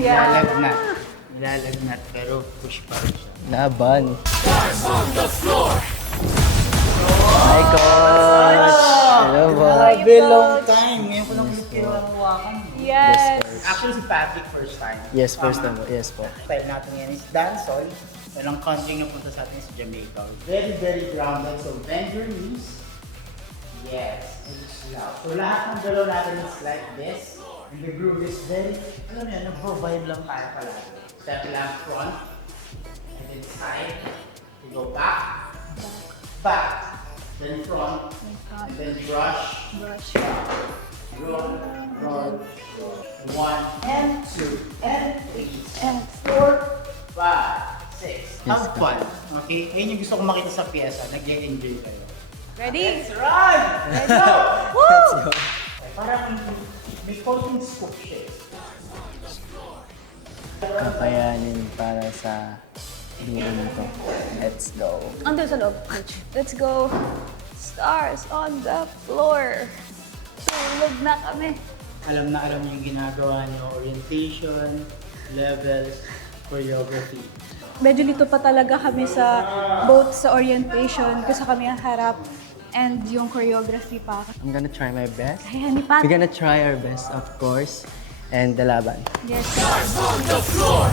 Yeah. Nilalagnat, pero push pa rin siya. Laban. Hi, Coach! Hello po. Grabe, long time. Ngayon ko lang ulit hawakan. Yes. Actually, si Patrick first time. Yes, first Tama. time po. Yes po. Style natin yan is dancehall. Walang country na punta sa atin sa Jamaica. Very, very grounded. So, bend your knees. Yes. It's loud. So, lahat ng dalaw natin is like this. And the groove is very, alam mo yan, nag-provide lang tayo palagi. Step lang front. And then side. You go back. Back. Then front. And then brush. Brush. Roll. Roll. 1 and 2 and 3 And 4, 5, 6. Yes, Have fun. Okay? Ayun yung gusto kong makita sa pyesa. Nag-enjoy kayo. ready? Let's run! Let's go! Woo! Let's go. Parang may coaching scoop siya. Kakayanin para sa dulo nito. Let's go. Andun sa loob, coach. Let's go. Stars on the floor. Tulog na kami. Alam na alam yung ginagawa niyo. Orientation, levels, choreography. Medyo dito pa talaga kami sa both sa orientation, kasi kami ang harap, and yung choreography pa. I'm gonna try my best. Kaya ni Pat. We're gonna try our best, of course. And the laban. Yes. Stars on the floor.